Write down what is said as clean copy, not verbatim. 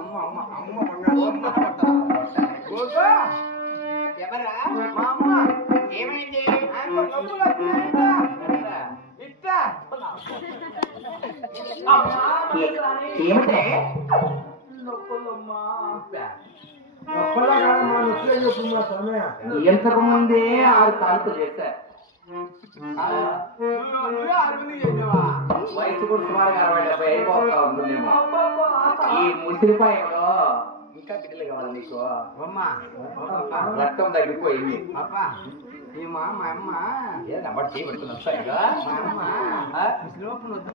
అమ్మ అమ్మ అమ్మ ఎవరా మా అమ్మ ఏమైంది ఏమిటే ఎంతకు ముందే 6 కాల్పులు చేశా వయసు కూడా సుమారుగా 60-70 అయిపోతా ఉంటుందేమో. ఈ ముసిరిపాయలో ఇంకా బిడ్డలు కావాలి నీకు రక్తం తగ్గిపోయింది మా అమ్మ చేయబడుతుంది మా అమ్మ